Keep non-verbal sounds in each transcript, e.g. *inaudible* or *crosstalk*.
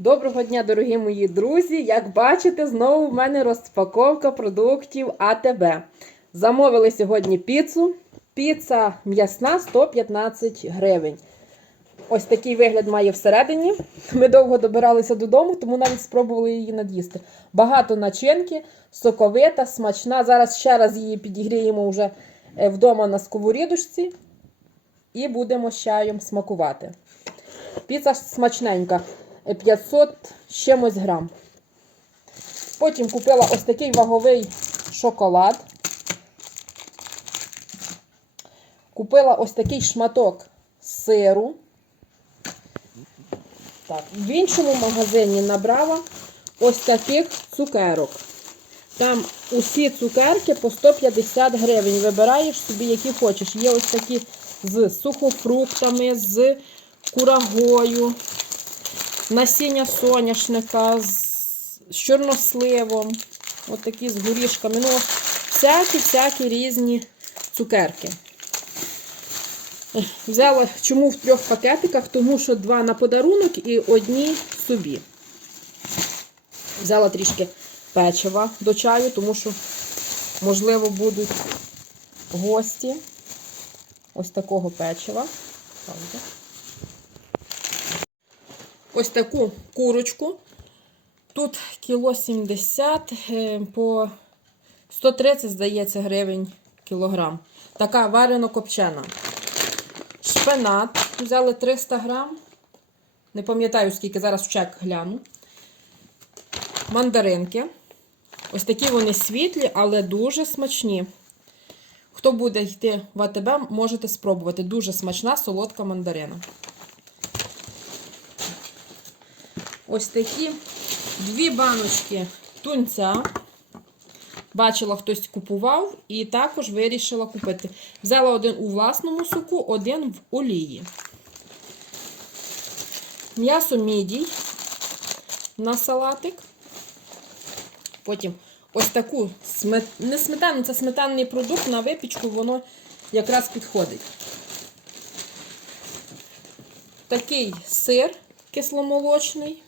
Доброго дня, дорогі мої друзі! Як бачите, знову в мене розпаковка продуктів АТБ. Замовили сьогодні піцу. Піца м'ясна 115 гривень. Ось такий вигляд має всередині. Ми довго добиралися додому, тому навіть спробували її над'їсти. Багато начинки, соковита, смачна. Зараз ще раз її підігріємо вже е, вдома на сковорідочці і будемо з чаєм смакувати. Піца смачненька. Е, 500 з чимось грам. Потім купила ось такий ваговий шоколад. Купила ось такий шматок сиру. Так, в іншому магазині набрала ось таких цукерок. Там усі цукерки по 150 гривень. Вибираєш собі, які хочеш. Є ось такі з сухофруктами, з курагою, насіння соняшника, з чорносливом, ось такі з горішками. Ну, всякі-всякі різні цукерки. Взяла чому в трьох пакетиках, тому що два на подарунок і одні собі. Взяла трішки печива до чаю, тому що, можливо, будуть гості. Ось такого печива. Ось таку курочку. Тут кіло 70 е, по 130, здається, гривень кілограм. Така варено-копчена. Шпинат. Взяли 300 грам. Не пам'ятаю, скільки зараз в чек гляну. Мандаринки. Ось такі вони світлі, але дуже смачні. Хто буде йти в АТБ, можете спробувати. Дуже смачна солодка мандарина. Ось такі дві баночки тунця. Бачила, хтось купував, і також вирішила купити. Взяла один у власному соку, один в олії. М'ясо мідій на салатик. Потім ось таку смет... не сметану, це сметанний продукт на випічку, воно якраз підходить. Такий сир кисломолочний.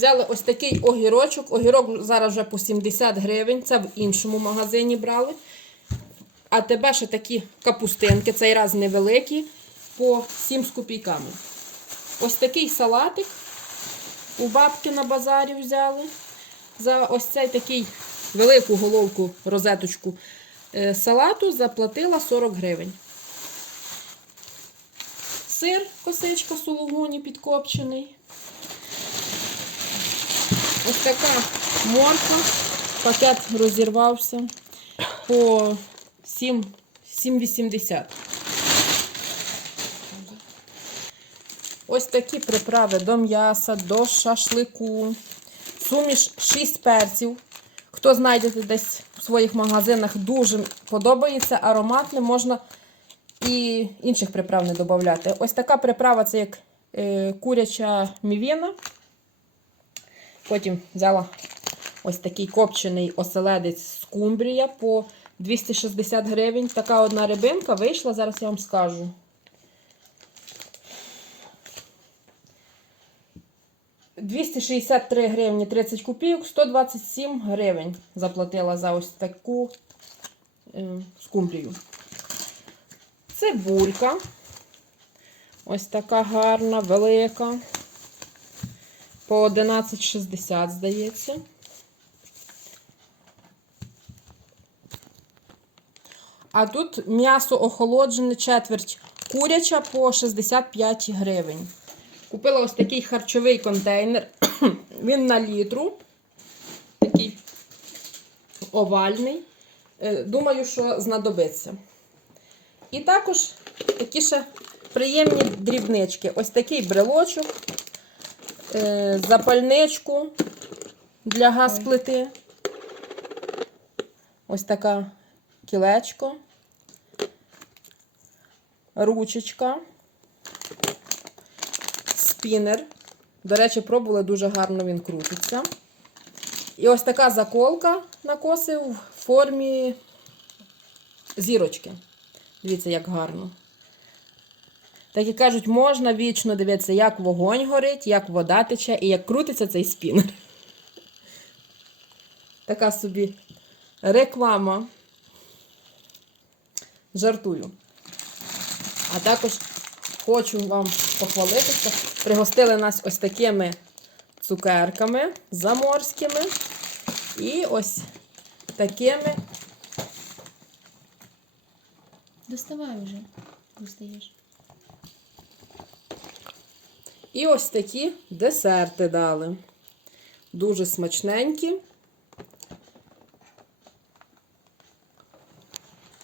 Взяли ось такий огірочок. Огірок зараз вже по 70 гривень. Це в іншому магазині брали. А тебе ще такі капустинки, цей раз невеликі, по 7 з копійками. Ось такий салатик у бабки на базарі взяли. За ось цей такий велику головку, розеточку е, салату заплатила 40 гривень. Сир, косичка сулугуні підкопчений. Ось така морква. Пакет розірвався по 7,80. Ось такі приправи до м'яса, до шашлику. Суміш 6 перців. Хто знайдете десь в своїх магазинах, дуже подобається, ароматне, можна і інших приправ не додати. Ось така приправа це як е, куряча мівіна. Потім взяла ось такий копчений оселедець скумбрія по 260 гривень. Така одна рибинка вийшла, зараз я вам скажу. «263 гривні 30 копійок, 127 гривень заплатила за ось таку е, скумбрію. Цибулька. Ось така гарна, велика. По 11,60, здається. А тут м'ясо охолоджене, четверть куряча по 65 гривень. Купила ось такий харчовий контейнер. *clears throat* Він на літру. Такий овальний. Е, Думаю, що знадобиться. І також такі ще приємні дрібнички. Ось такий брелочок, е, запальничку для газплити. Ось така кілечко, ручечка, спінер. До речі, пробували дуже гарно він крутиться. І ось така заколка на коси в формі зірочки. Дивіться, як гарно. Так і кажуть, можна вічно дивитися, як вогонь горить, як вода тече і як крутиться цей спінер. Така собі реклама. Жартую. А також хочу вам похвалитися. Пригостили нас ось такими цукерками заморськими. І ось такими Доставай вже. Достаєш. І ось такі десерти дали. Дуже смачненькі.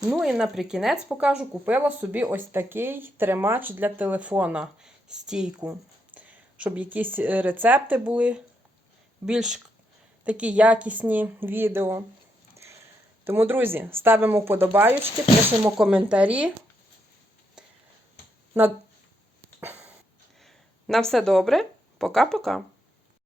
Ну і наприкінець покажу, купила собі ось такий тримач для телефона стійку. Щоб якісь е, рецепти були більш такі якісні відео. Тому, друзі, ставимо вподобаюшки, пишемо коментарі. На все добре. Пока-пока.